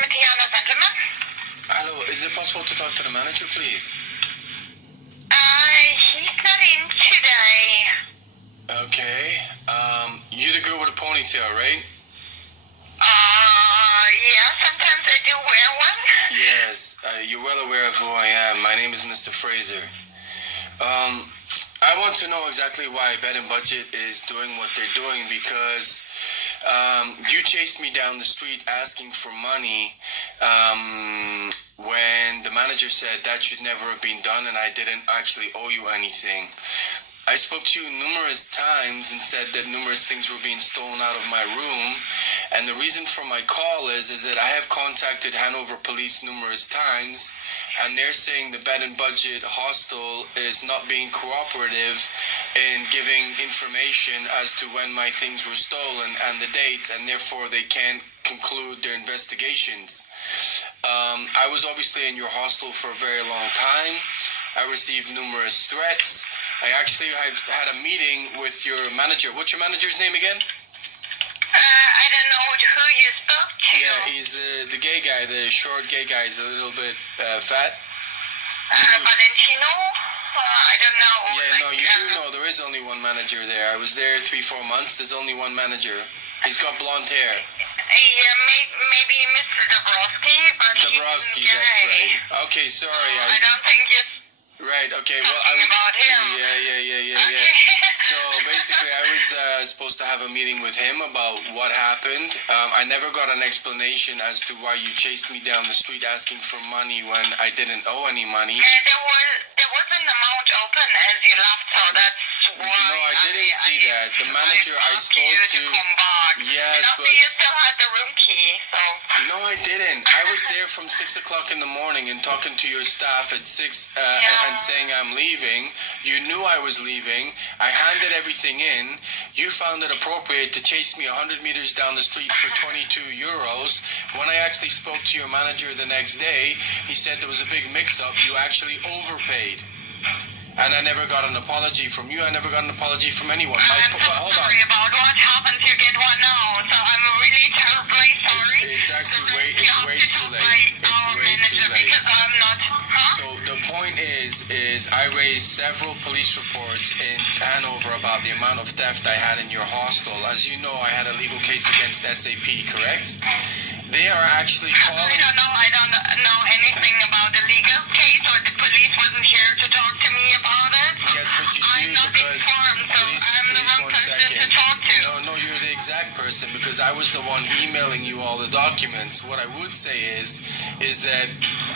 mit Diana Benjamin. Hello, is it possible to talk to the manager, please? He's not in today. Okay. You the girl with a ponytail, right? Yeah, sometimes I do wear one. Yes, you're well aware of who I am. My name is Mr. Fraser. I want to know exactly why Bednbudget is doing what they're doing because you chased me down the street asking for money when the manager said that should never have been done and I didn't actually owe you anything. I spoke to you numerous times and said that numerous things were being stolen out of my room, and the reason for my call is that I have contacted Hanover Police numerous times, and they're saying the Bednbudget Hostel is not being cooperative in giving information as to when my things were stolen and the dates, and therefore they can't conclude their investigations. I was obviously in your hostel for a very long time. I received numerous threats. I actually had a meeting with your manager. What's your manager's name again? I don't know who you spoke to. Yeah, he's the gay guy, the short gay guy. He's a little bit fat. Valentino? I don't know. Yeah, no, you do know there is only one manager there. I was there 3-4 months. There's only one manager. He's got blonde hair. Yeah, maybe Mr. Dabrowski, but Dabrowski, he's that's gay. right. Okay, sorry. I don't think you're Right, okay, well, talking about him. Yeah. Okay. So basically, I was supposed to have a meeting with him about what happened. I never got an explanation as to why you chased me down the street asking for money when I didn't owe any money. Yeah, there was an amount open as you left, so that's why. No, I didn't see that. The manager I spoke to. Yes, but you still had the room key, so. no, I didn't. I was there from 6 o'clock in the morning and talking to your staff at 6 and saying I'm leaving. You knew I was leaving. I handed everything in. You found it appropriate to chase me 100 meters down the street for 22 euros. When I actually spoke to your manager the next day, he said there was a big mix-up. You actually overpaid. And I never got an apology from you. I never got an apology from anyone. I'm so sorry about what happened. You get one now, so I'm really terribly sorry. It's actually way too late. It's way too late. Because I'm not. So the point is I raised several police reports in Hanover about the amount of theft I had in your hostel. As you know, I had a legal case against SAP, correct? They are actually calling. I don't know anything about the legal case, or the police wasn't here to talk to me about it. Yes, but you I'm do not because informed, so please, I'm the wrong 1 person second. to talk to. No, you're the exact person because I was the one emailing you all the documents. What I would say is that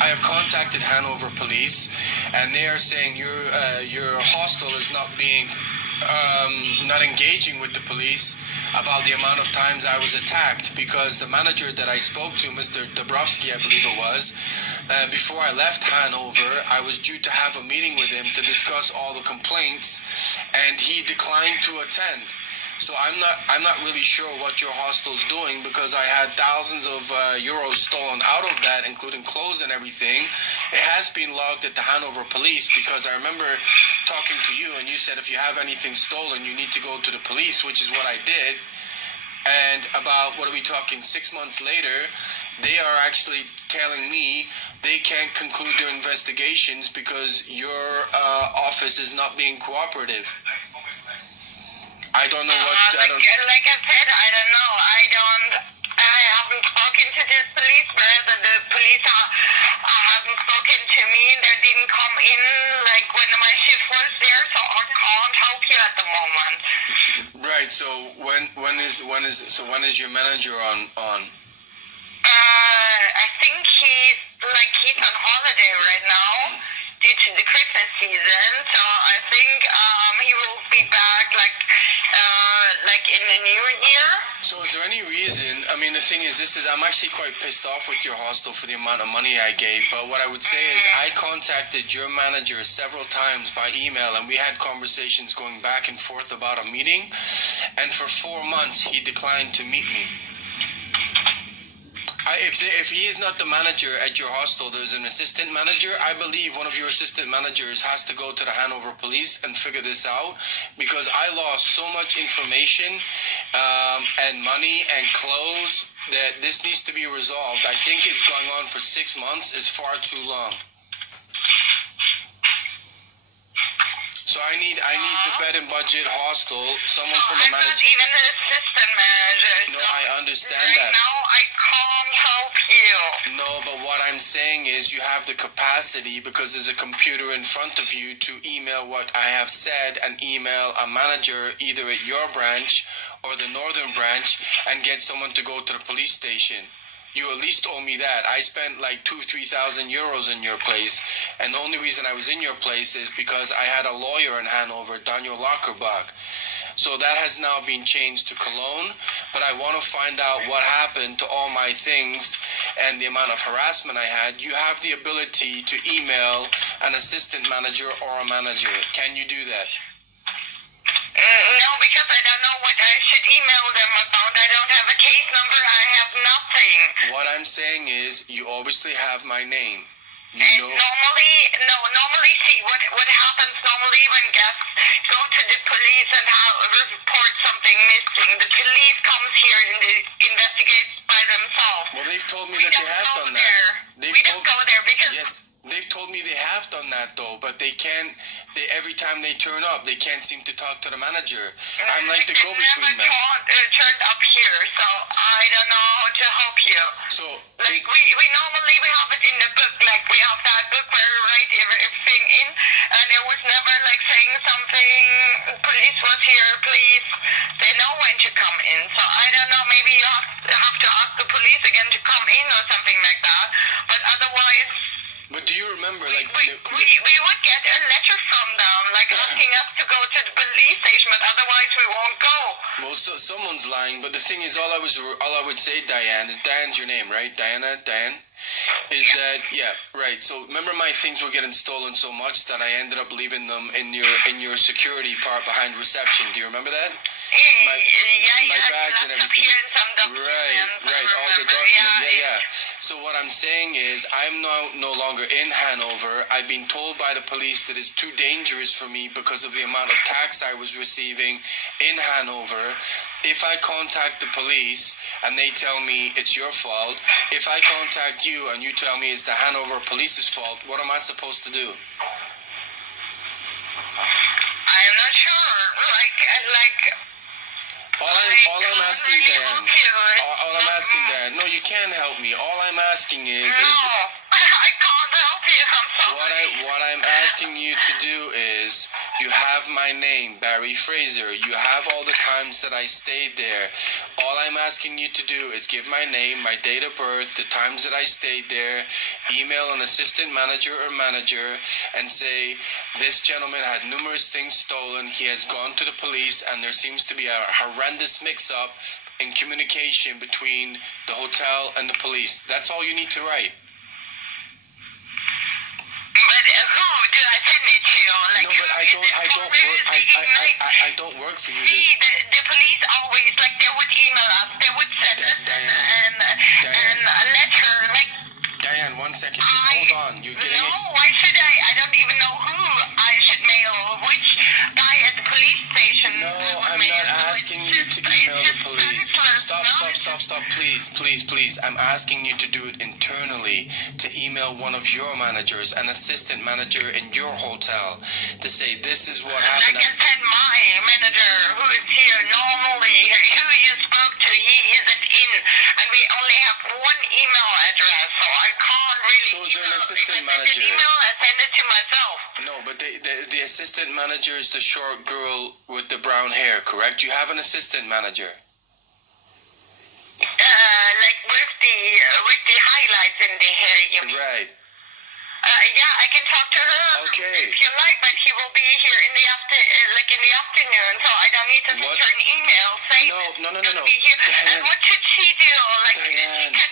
I have contacted Hanover Police, and they are saying your hostel is not being not engaging with the police about the amount of times I was attacked because the manager that I spoke to, Mr. Dabrowski, I believe it was, before I left Hanover, I was due to have a meeting with him to discuss all the complaints, and he declined to attend. So I'm not really sure what your hostel's doing because I had thousands of euros stolen out of that, including clothes and everything. It has been logged at the Hanover Police because I remember talking to you and you said if you have anything stolen, you need to go to the police, which is what I did. And about, what are we talking, 6 months later, they are actually telling me they can't conclude their investigations because your office is not being cooperative. I don't know what. Like I said, I don't know. I haven't spoken to the police, but the police haven't spoken to me. They didn't come in like when my shift was there, so I can't help you at the moment. Right. So when is your manager on? I think he's on holiday right now due to the Christmas season. So I think he will be back like in the new year. So is there any reason, I mean the thing is I'm actually quite pissed off with your hostel for the amount of money I gave, but what I would say is I contacted your manager several times by email and we had conversations going back and forth about a meeting, and for 4 months he declined to meet me. If he is not the manager at your hostel, there's an assistant manager. I believe one of your assistant managers has to go to the Hanover Police and figure this out, because I lost so much information and money and clothes that this needs to be resolved. I think it's going on for 6 months is far too long. So I need the Bednbudget hostel, someone from a I'm not manager. even an assistant manager. No, so I understand right that. now I can't help you. No, but what I'm saying is you have the capacity, because there's a computer in front of you, to email what I have said and email a manager either at your branch or the northern branch and get someone to go to the police station. You at least owe me that. I spent like 2,000-3,000 euros in your place, and the only reason I was in your place is because I had a lawyer in Hanover, Daniel Lockerbach. So that has now been changed to Cologne, but I want to find out what happened to all my things and the amount of harassment I had. You have the ability to email an assistant manager or a manager. Can you do that? No, because I don't know what I should email them about. I don't have a case number. I have nothing. What I'm saying is you obviously have my name. You And know. normally, see what happens normally when guests go to the police and report something missing. The police comes here and investigates by themselves. Well, they've told me We that they don't have go done there. that. We don't go there because Yes, they've told me they have done that though, but they can't. Every time they turn up, they can't seem to talk to the manager. I'm like the go-between man. turned up here, so I don't know how to help you. So Like we normally have it in the book, like we have that book where we write everything in, and it was never like saying something. Police was here, please. They know when to come in, so I don't know. Maybe you have to ask the police again to come in or something like that. But otherwise. But do you remember, like, We would get a letter from them, like asking us to go to the police station, but otherwise we won't go. well, someone's lying. But the thing is, all I would say, Diane, Diane's your name, right? Diane, is that right? So remember, my things were getting stolen so much that I ended up leaving them in your security part behind reception. Do you remember that? My bags and everything. Right, all the documents. So what I'm saying is, I'm now no longer in Hanover. I've been told by the police that it's too dangerous for me because of the amount of tax I was receiving in Hanover. If I contact the police and they tell me it's your fault, if I contact you and you tell me it's the Hanover police's fault, what am I supposed to do? I'm not sure. All I'm asking, Dan. All I'm asking, Dan. No, you can't help me. All I'm asking is. No, I can't help you. I'm sorry. What I'm asking you to do is, you have my name, Barry Fraser. You have all the times that I stayed there. All I'm asking you to do is give my name, my date of birth, the times that I stayed there, email an assistant manager or manager, and say, this gentleman had numerous things stolen. He has gone to the police, and there seems to be a horrendous mix-up in communication between the hotel and the police. That's all you need to write. But who do I send it to? Like, No, but I don't work for you. See, the police always, like, they would email us, they would send us and a letter, like. Diane, 1 second, just hold on. You're getting why should I? I don't even know who I should mail, which guy at the police station. No, I'm not asking you to email the police. Stop, please. I'm asking you to do it internally, to email one of your managers, an assistant manager in your hotel, to say this is what happened. I can send my manager, who is here normally, who you spoke to, he isn't in, and we only have one email address, so I can't really. So is there an assistant if manager? I send an email, I send it to myself. No, but the assistant manager is the short girl with the brown hair, correct? You have an assistant manager. Like with the highlights in the hair, you mean? Right. Yeah, I can talk to her. Okay. If you like, but she will be here in the afternoon, so I don't need to send her an email saying No. be here. Diane, And what should she do? Like,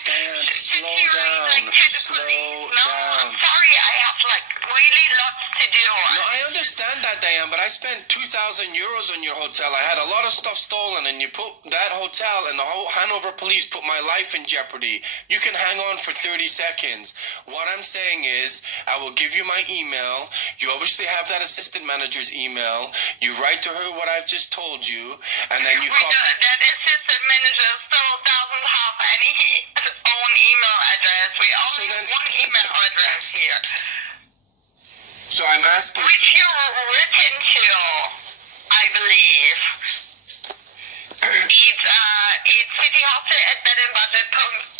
Diane, slow down. I'm sorry, I have like really lots to do. No, I understand that, Diane, but I spent 2,000 euros on your hotel. I had a lot of stuff stolen, and you put that hotel and the whole Hanover police put my life in jeopardy. You can hang on for 30 seconds. What I'm saying is, I will give you my email. You obviously have that assistant manager's email. You write to her what I've just told you, and then you call. That assistant manager still doesn't have any I'm asking. Which you written to, I believe. It's City Hostel at Bednbudget.de.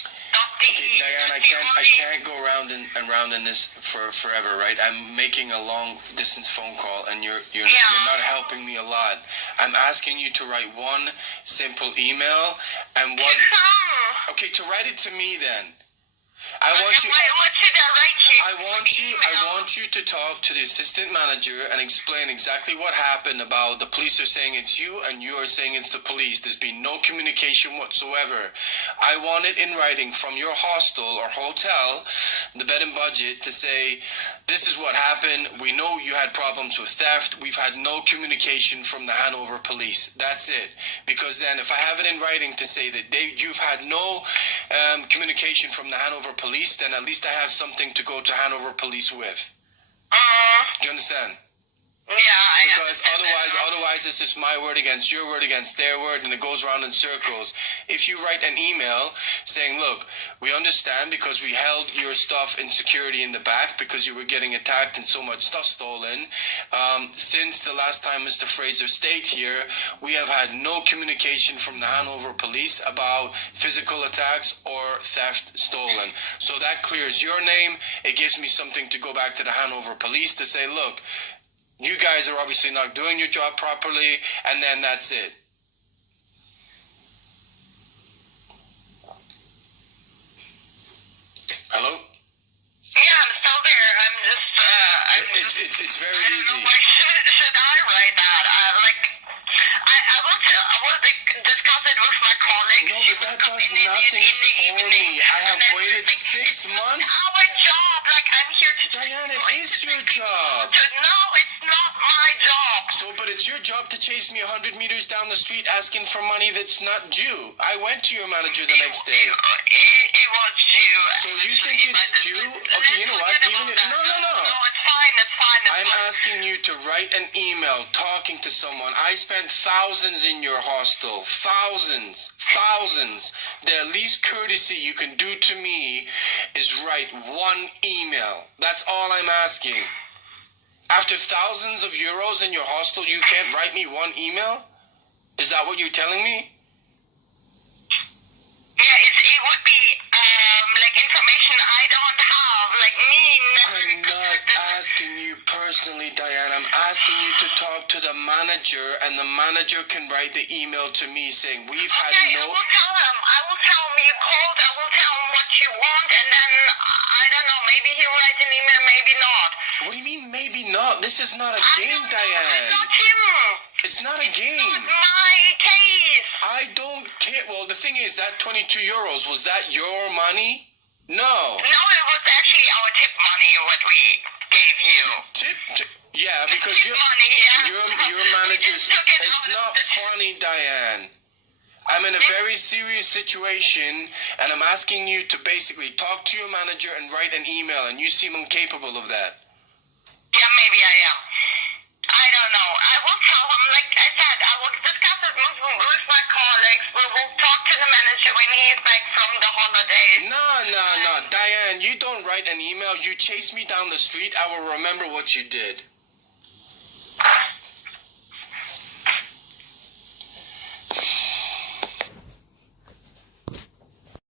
Okay, Diane, I can't go round and round in this for forever, right? I'm making a long distance phone call, and you're not helping me a lot. I'm asking you to write one simple email, and what? Okay, to write it to me then. I want you. What should I write you? I want you to talk to the assistant manager and explain exactly what happened. About the police are saying it's you, and you are saying it's the police. There's been no communication whatsoever. I want it in writing from your hostel or hotel, the Bed and Budget, to say this is what happened. We know you had problems with theft. We've had no communication from the Hanover police. That's it. Because then, if I have it in writing to say that you've had no communication from the Hanover police, then at least I have something to go to Hanover police with. Do you understand? Yeah, I Because otherwise it's just my word against your word against their word, and it goes around in circles. If you write an email saying, look, we understand because we held your stuff in security in the back because you were getting attacked and so much stuff stolen. Since the last time Mr. Fraser stayed here, we have had no communication from the Hanover police about physical attacks or theft stolen. So that clears your name. It gives me something to go back to the Hanover police to say, look, you guys are obviously not doing your job properly, and then that's it. Hello? Yeah, I'm still there. I'm just, It's very I don't easy. know, why should I write that? I will discuss it with my colleagues. No, but that does nothing for me. I have waited 6 months. It's our job. I'm here to... Diane, it is your job. No, it's not my job. So, but it's your job to chase me 100 meters down the street asking for money that's not due. I went to your manager the next day. It was due. So you think it's due? Okay, you know what? No. No, it's fine. I'm asking you to write an email talking to someone. I spent thousands in your hostel. Thousands. The least courtesy you can do to me is write one email. That's all I'm asking. After thousands of euros in your hostel, you can't write me one email? Is that what you're telling me? Yeah, it would be information I don't have. I'm not asking you personally, Diane. I'm asking you to talk to the manager, and the manager can write the email to me saying we've had no... I will tell him you called. I will tell him what you want, and then I don't know. Maybe he writes an email, maybe not. What do you mean, maybe not? This is not a game, Diane. It's not him. It's not a game. It's not my case. I don't care. Well, the thing is, that 22 euros, was that your money? No. No, it was actually our tip money what we gave you. Tip? Yeah, because Tip money, yeah. your manager's... It's not funny, Diane. I'm in a very serious situation, and I'm asking you to basically talk to your manager and write an email, and you seem incapable of that. Yeah, maybe I am. I don't know. I will tell him, like I said, I will discuss it with my colleagues. We will talk to the manager when he is back from the holidays. No. Diane, you don't write an email. You chase me down the street. I will remember what you did.